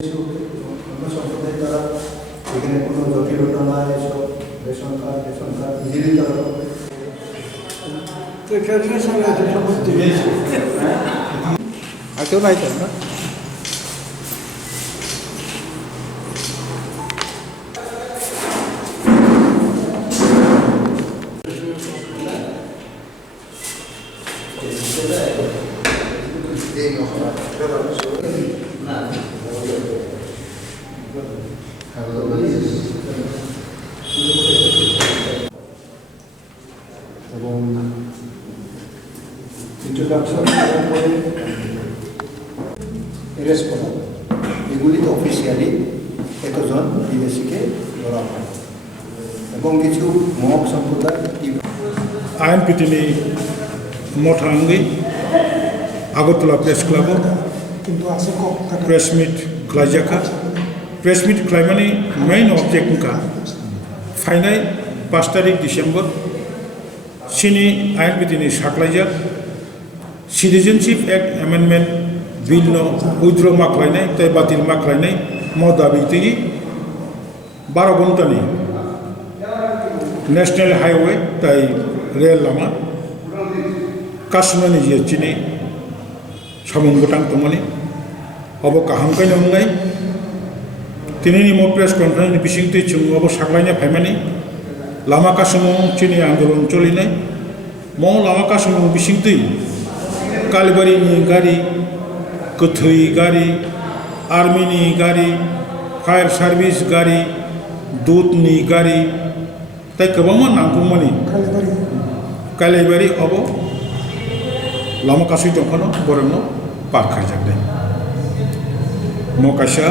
অন্য সম্প্রদায় তারা এখানে কোনো জটিলতা না এসব রেশন কার্ড ইজিলি তারা আর কেউ নাই তো না এবং ইন্ট্রোডাকশন করে অ্যারেস্ট করা এগুলি তো অফিসিয়ালি এতজন বিদেশিকে ধরা হয় এবং কিছু মহক সম্প্রদায় আইএনপিটিনি মঠাঙ্গি আগরতলা প্রেস ক্লাব প্रेस मिट खालायजाखा प्रेस मिट खालायनायनि मेन अबजेक्ट का फाइनाय 5 तारिख डिसेम्बर सिनि आइएनपिटिनि साख्लायजाक सिटिजेनशिप एक्ट एमेन्डमेन्ट बिल नो उइथ्र माख्लायनाय ताय बातिल माख्लायनाय म दाबि तैरि 12 घन्टानि नेशनल हाइवे ताय रेल लामा काश्मीरनि जे चिनि सामुन गोटां तमनि अब काहामकाय नंगै तिनि मो प्रेस कन्फारेन्स बिसिंति chung अब साख्लायनाय फायमानि लामा कासुमु चिनि आन्दोलन चलिनाय म लामा कासुमु बिसिंति कालबारिनि गारि गोथै गारि आर्मिनि गारि फायर सार्भिस गारि दूतनि गारि ताय गोबां नांगौमानि कालबारि अब लामा कासुइ दंखानो बरनो पार खायजाकदों मकाशा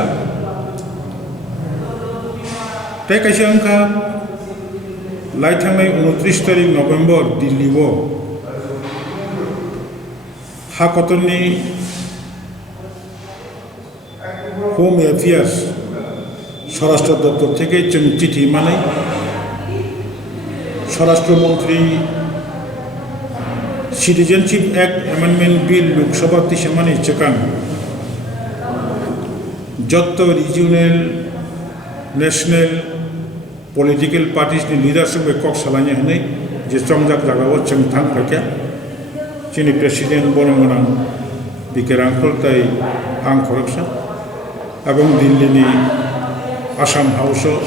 ते कायसा अंका लाइथांनाय 29 तारिख नवेम्बर दिल्ली हाकतनि होम एफेयार्स स्वराष्ट्र दफ्तर থেকে जों चिठी माने स्वराष्ट्र मंत्री citizenship act amendment bill Lok Sabha तिसामानि चेकान जत्त रिजियोनेल नेशनल पलिटिकल पार्टीसनि लिडारशिप कक सालायनो होनाय जे चंजाक जागाव जों थांफायखा जोंनि प्रेसिडेन्ट बरमगोनां बिखेर आंखलताय आं खरकसा एवं दिल्लीनि आसाम हाउसआव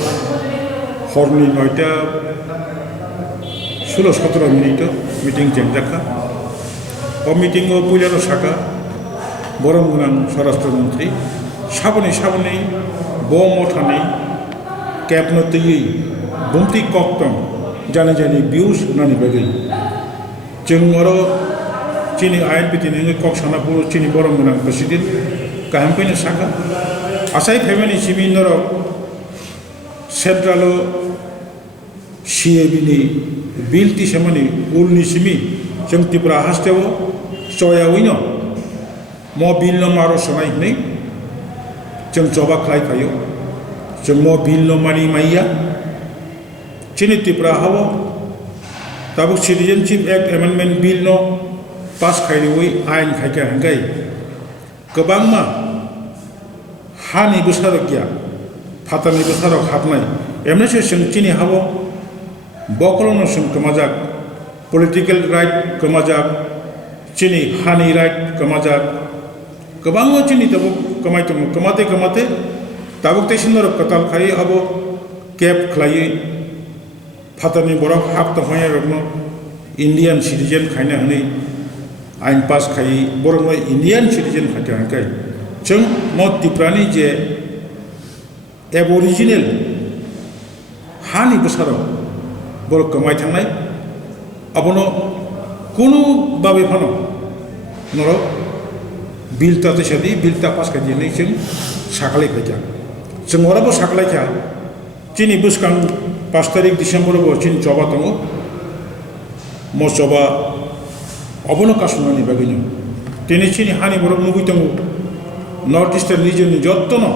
हरनि 9टा 16-17 मिनिट मिटिं जेंजाखा अब मिटिंआव पहिलानो साखा बरमगोनां स्वराष्ट्र मंत्री साबनै ब मथानै कैबनो तैयै बुंथि कक्तम जाने व्यूज होनानै बागै जों आरो चिनि आइएनपिटिनि कक सानापुर चिनि बरमगोनां प्रेसिडेन्ट गाहामफैनो साखा आसाय फायमानि सिमि नरक सेन्ट्राल सिएबिनि बिल तिसामानि उलनि सिमि जों त्रिपुरा हास्टेव चयावैनो म बिल न मारो सनाय हनै जों जबा खालायफायो जों म बिल न मानि माइया चिनि त्रिपुरा हाव दाबो सिटिजेनशिप एक्ट एमेन्डमेन्ट बिल न पास खायनोवै आयेन खायखा हंगाय गोबां मा हानि बोसारक गैया फातानि बोसारक हाबनाय एमनेसो जों चिनि हाव बकलनो जों गोमाजाक पलिटिकल राइट गोमाजाक चिनि हानि राइट गोमाजाक गोबां चिनि दाबो कमाते दाबो तेसिनर कताल खाई अब कैब खालायै फातानि बरफ हाब तहाय रगनो इंडियन सिटीजन खायनो हनै आइन पास खाई बरनो इंडियन सिटीजन खायनो हंखाय जों म त्रिपुरानि जे एबरिजिनेल हानि बोसाराव बर कमाय थांनाय अबनो कुनु बाबे फानो नर बिलता तैसादि बिलता पास खायदिनै जों साखालायफायजा जों अराबो साखालायखा चिनि बुसखां 5 तारिख डिसेम्बर चिनि जबा दङ म जबा अबनो कासुनानि बागैनो दिनै चिनि हानि बरफ नुबै दङ नर्थ इस्टार्न रिजननि जत्तनो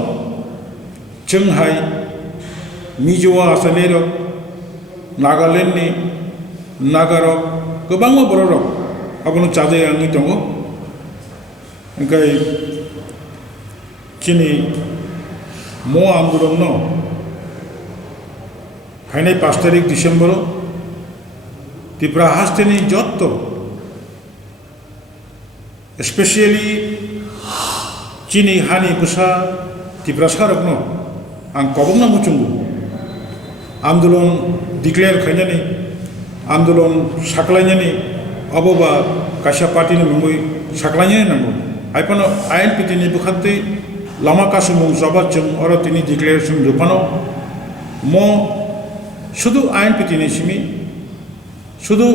जोंहाय मिज'आ आसामनि नागालेण्डनि नागारक गोबां बर' रक अबनो चाजे आंनि दङ ओंखाय चिनि mo আন্দোলন no ফাইনাই 5 তারিখ ডিসেম্বর ত্রিপুরা হাস্টেনি যত স্পেশালি চিনি হানি বুসা ত্রিপুরা সারক no ang kobongna muchungu আন্দোলন ডিক্লেয়ার খাইনানি আন্দোলন সাকলাইনানি অববা কাশা পার্টিনি মুই সাকলাইনানি নাঙ্গো আইপানো আইন পিতিনি বুখাতে লামা কাসু মুং জবাচং অর তিনি ডিক্লেয়ারেশন রূপানো মো শুধু আইন পিতিনি সিমি শুধু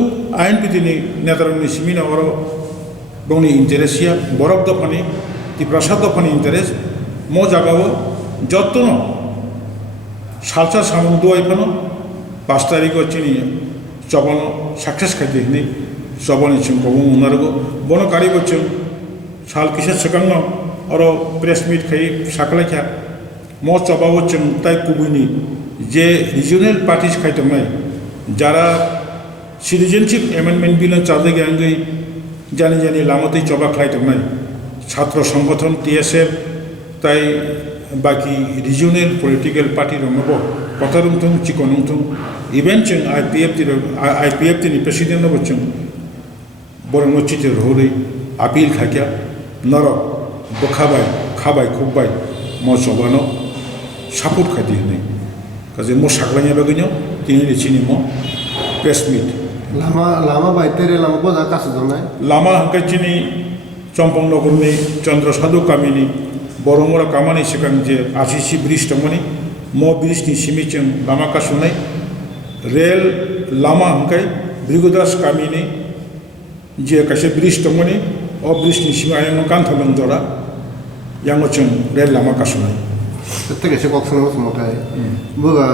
আইন পিতিনি নেতারনি সিমি না অর বংনি ইন্টারেস্টিয়া বরক দফানি ত্রিপ্রাসাদ দফানি ইন্টারেস্ট মো জাগাও যত্ন সালসা সামুং দোয়াইফানো 5 তারিখ চিনি চবন সাকসেস খাইতে হিনি চবন ইচ্ছুং কবুং উনারগো বন কারি বচ্ছুং সাল কিসের সেকাংন অর প্রেস মিট খাই সাকলাইখা মো চবা বচ্ছুং তাই কুবুইনি যে রিজিওনাল পার্টিস খাইতে নাই যারা সিটিজেনশিপ অ্যামেন্ডমেন্ট বিল চাঁদে গ্যাঙ্গই জানি জানি লামতেই চবা খাইতে নাই ছাত্র সংগঠন টিএসএফ তাই বাকি রিজিওনাল পলিটিক্যাল পার্টি রঙব কথারুমথং চিকনুমথং ইভেন চং আইপিএফ তিনি প্রেসিডেন্ট বচ্চং বরং চিতে রহরে আপিল খাইয়া নরক বখাবাই খাবাই খুববাই ম চবানো সাপোর্ট খাইতে নাই কাজে মো সাকলাইয়া বেগিনো তিনি চিনি ম প্রেস মিট লামা বাইতেরে লামা বোঝা কাছে জনায় লামা হাঙ্কাই চিনি চম্পং নগরনি চন্দ্র সাধু কামিনী বরমরা কামানি সেখান যে আশিসি ব্রিজ টমনি ম ব্রিজনি সিমিচং লামা কাশুনাই রেল লামা হাঙ্কাই ভৃগুদাস কামিনী যে কাছে ব্রিজ টমনি ও ব্রিজনি সিমা আয়ন কান্থলং দরা ইয়াংচং রেল লামা কাশুনাই থেকে সে কখনো মতায় বুগা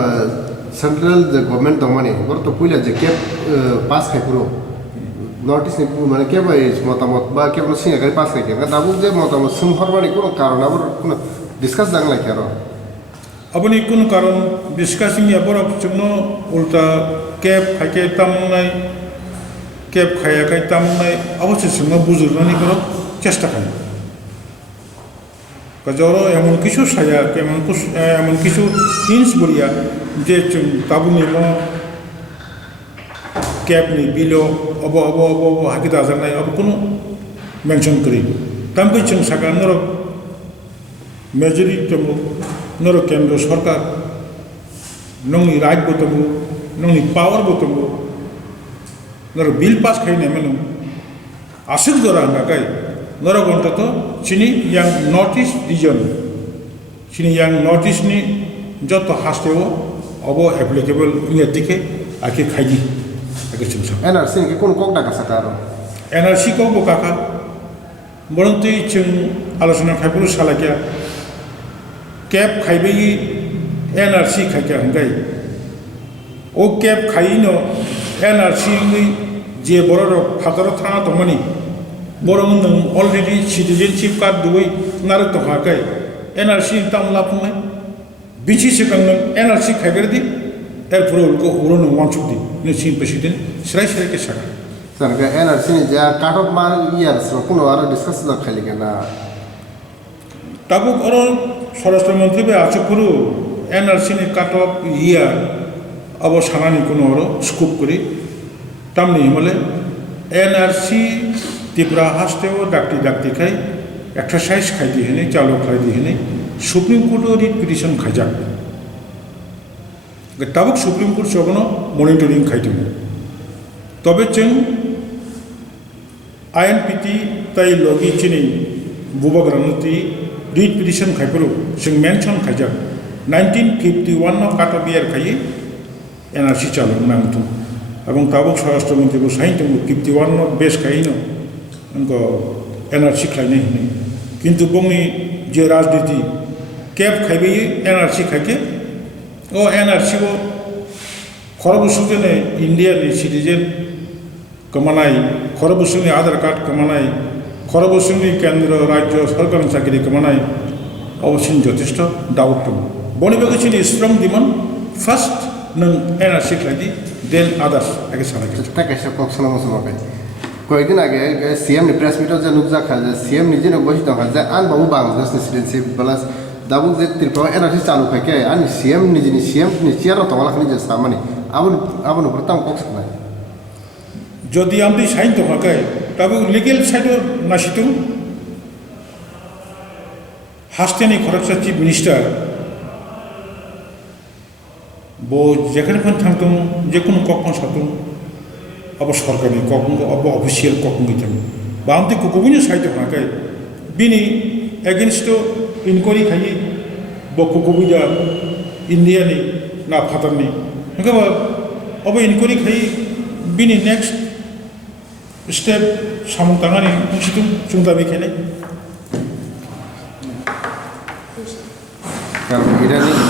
সেন্ট্রাল যে গভর্নমেন্ট দমানি বড় তো পুইলা যে কেপ পাস খাই পুরো নর্থ ইস্ট মানে কে ভাই মতামত বা কে কোনো সিঙ্গাকারি পাস খাই কেন দাবু যে মতামত সোমহরবানি কোনো কারণ আবার কোনো ডিসকাস জানলাই কেন আপনি কোন কারণ ডিসকাসিং এবার জন্য উল্টা ক্যাব খাইকে তামনাই ক্যাব খাইয়াখাই তামনাই অবশ্যই সঙ্গে বুঝুরনানি করো চেষ্টা খাই কাজর এমন কিছু সায়া এমন কিছু হিন্স বলিয়া যে তাবুনি ম ক্যাবনি বিলো অব অব অব অব হাকি দাজানাই অব কোনো মেনশন করি তামকে চং সাকা নর মেজরিটি নর কেন্দ্র সরকার নংনি রাইট বতমু নংনি পাওয়ার বতমু নর বিল পাস খাইনে মেনু আসুক দরা হাঙ্গাকাই নর গন্তত চিনি ইয়াং নর্থ ইস্ট রিজন চিনি ইয়াং নর্থ ইস্টনি যত হাসতেও অব অ্যাপ্লিকেবল ইয়ের দিকে আগে খাইনি আগে চুমসা এনআরসি কি কোন কক ডাকা সাকা আর এনআরসি কক বকাকা বরন্তই চুং আলোচনা খাইপুরু সালাকিয়া ক্যাব খাইবে এনআরসি খাইকা হাঙ্গাই ও ক্যাব খাইনো এনআরসি যে বড় ফাদার থানা দমানি বরং নং অলরেডি সিটিজেনশিপ কার্ড দুই নারক দহাকাই এনআরসি তাম লাফুনাই বিচি সেখান নং এনআরসি খাইগার দি এরপরে উল্কো উড়নো ওয়ানসুক দি নসিন প্রেসিডেন্ট সেরাই সেরাইকে সাকা স্যার এনআরসি যে কাট অফ মার ইয়ার কোনো আর ডিসকাস না খালি কেনা তাবুক অর স্বরাষ্ট্রমন্ত্রী বে আচপুরু এনআরসিনি কাট অফ ইয়ার অব সানানি কোনো অর স্কুপ করি তামনি হলে এনআরসি ত্রিপুরা হাসতেও ডাক্তি খাই এক্সারসাইজ খাই দিয়ে হেনে চালু খাই দিয়ে হেনে সুপ্রিম কোর্টও রিট পিটিশন খাইজাক তাবুক সুপ্রিম কোর্ট সবনো মনিটরিং খাইতেন তবে চেং আইএনপিটি তাই লগি চিনি বুবাক রানুতি রিট পিটিশন খাইপুরু जों मेनसन खाइजाक 1951 काट अफ इयार खाई एनआरसी चालू नांगतु এবং তাবুক স্বরাষ্ট্রমন্ত্রী সাইনতম 51 বেশ খাইনো उनको एनआरसी खाइने हिने किंतु बंगनी जे राजनीति कैब खाइबे एनआरसी खाइके ओ एनआरसी को खरबुसुजने इंडिया नि सिटीजन कमानाय खरबुसुनि आधार कार्ड कमानाय खरबुसुनि केंद्र राज्य सरकार चाकरी कमानाय अवश्य यथेष्ट डाउट दं बनिबेगसिनि स्ट्रं डिमांड फार्स्ट नों एनआरसी खाइदि देन आदार्स आगे सानाय তাকে কখনো মসমাকে কয়েকদিন আগে সিএম প্রেস মিটর যে লোক যা খায় সিএম নিজে বসে দেখা যায় আন বাবু Bangladesh citizenship plus dabu je tirpa NRC चालू khai ke ani CM ni chair to wala khani je samani abun pertam kok saknai যদি আমি সাইন তো হাকাই তবে লিগেল সাইডও নাসিত হাস্টেনি খরকসা চিফ মিনিস্টার বো যেখানে ফোন থাকতো যে কোনো কখন সাথে अब सरकारनि कखं अब अफिसियेल कखं गैथां बामते कुकुबिनि साइड हाकाय बिनि एगेन्स्ट इनक्वायरि खायि ब कुकुबिजा इंडियानि ना फाटारनि नंगाबा अब इनक्वायरि खायि बिनि नेक्स्ट स्टेप सामं तांगानि मुसितुं जों दाबि खायनाय kalau